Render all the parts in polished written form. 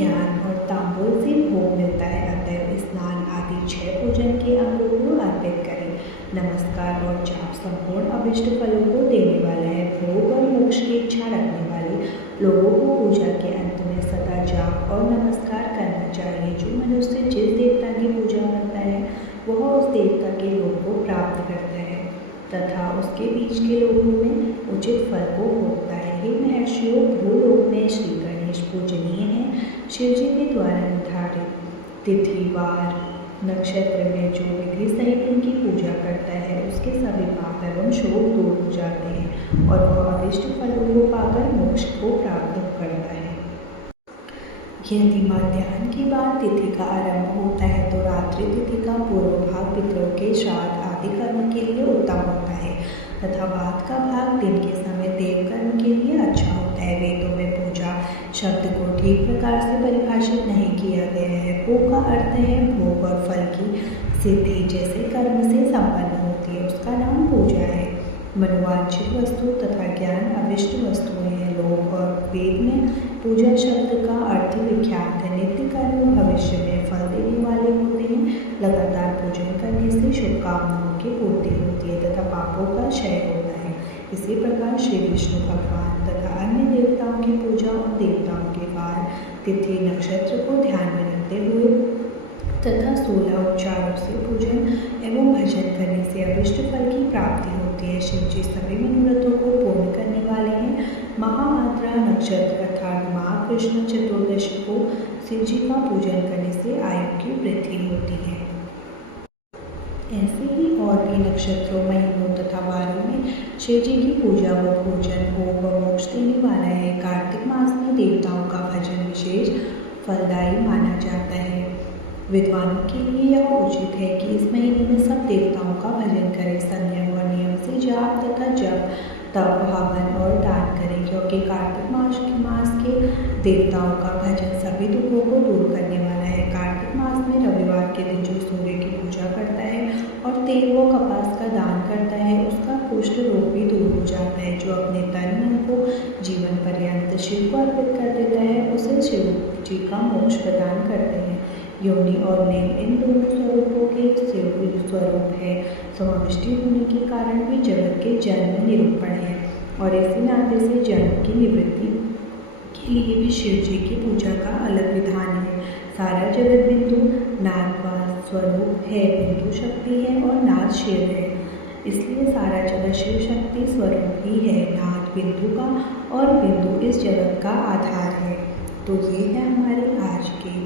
ज्ञान और तांबूल से भोग मिलता है, अतएव स्नान आदि 6 पूजन के अंगों को अर्पित करें। नमस्कार और जाप संपूर्ण अभिष्ट फलों को देने वाला है। भोग और मोक्ष की इच्छा रखने वाले लोगों को पूजा के अंत में सदा जाप और नमस्कार करना चाहिए। जो मनुष्य जिस देवता की पूजा करता है वह उस देवता के लोक को प्राप्त करता है तथा उसके बीच के लोगों में उचित फल को भोगता है। हे महर्षियों, भूलोक में श्री गणेश पूजनीय हैं। शिव जी के द्वारा निर्धारित तिथि वार नक्षत्र में जो विधि सहित उनकी पूजा करता है उसके सभी पाप एवं शोक दूर हो जाते हैं और वह अभिष्ट फलों को पाकर मोक्ष को प्राप्त करता है। यदि मध्याह्न के बाद तिथि का आरंभ होता है तो रात्रि तिथि का पूर्व भाग पितरों के श्राद्ध आदि कर्म के लिए उत्तम होता है तथा बाद का भाग दिन के समय देव कर्म के लिए अच्छा होता है। वेदों में पूजा शब्द को ठीक प्रकार से परिभाषित नहीं किया गया है। भोग का अर्थ है भोग और फल की सिद्धि जैसे कर्म से संपन्न होती है उसका नाम पूजा है। मनोवांछित वस्तु तथा ज्ञान अभिष्ट वस्तुएं हैं। लोक और वेद में पूजा शब्द का अर्थ विख्यात है। नित्य कर्म भविष्य में फल देने वाले होते हैं। लगातार पूजन करने से शुभकामनाओं की पूर्ति होती है तथा पापों का क्षय होता है। इसी प्रकार श्री विष्णु भगवान तथा अन्य देवताओं की पूजा उन देवताओं के वार तिथि नक्षत्र को ध्यान में रखते हुए तथा 16 उपचारों से पूजन एवं भजन करने से अभिष्ट फल की प्राप्ति होती है। शिव जी सभी मनोरथों को पूर्ण करने वाले हैं। महाआद्रा नक्षत्र अर्थात माघ कृष्ण चतुर्दशी को शिव जी का पूजन करने से आयु की वृद्धि होती है। ऐसे ही और भी नक्षत्रों महीनों तथा वारों में शिव जी की पूजा व पूजन भोग व मोक्ष देने वाला है। कार्तिक मास में देवताओं का भजन विशेष फलदायी माना जाता है। विद्वानों के लिए यह उचित है कि इस महीने में सब देवताओं का भजन करें। संयम और नियम से जाप तथा जप तप हवन और दान करें क्योंकि कार्तिक मास के देवताओं का भजन सभी दुखों को दूर करने वाला है। कार्तिक मास में रविवार के दिन जो सूर्य की पूजा करता है और तेल व कपास का दान करता है उसका कुष्ठ रोग भी दूर हो जाता है। जो अपने तन मन को जीवन पर्यंत शिव को अर्पित कर देता है उसे शिव जी का मोक्ष प्रदान करते हैं। योनि और नेम इन दोनों स्वरूपों के शिव स्वरूप है। समाविष्टि होने के कारण भी जगत के जन्म निरूपण है और इसी नाते से जन्म की निवृत्ति के लिए भी शिव जी की पूजा का अलग विधान है। सारा जगत बिंदु नाद का स्वरूप है। बिंदु शक्ति है और नाद शिव है, इसलिए सारा जगत शिव शक्ति स्वरूप ही है। नाद बिंदु का और बिंदु इस जगत का आधार है। तो ये है हमारे आज के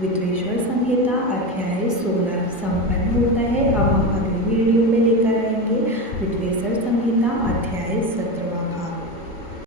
विद्वेश्वर संहिता अध्याय 16 संपन्न होता है। अब हम अगली वीडियो में लेकर आएंगे विद्वेश्वर संहिता अध्याय 17।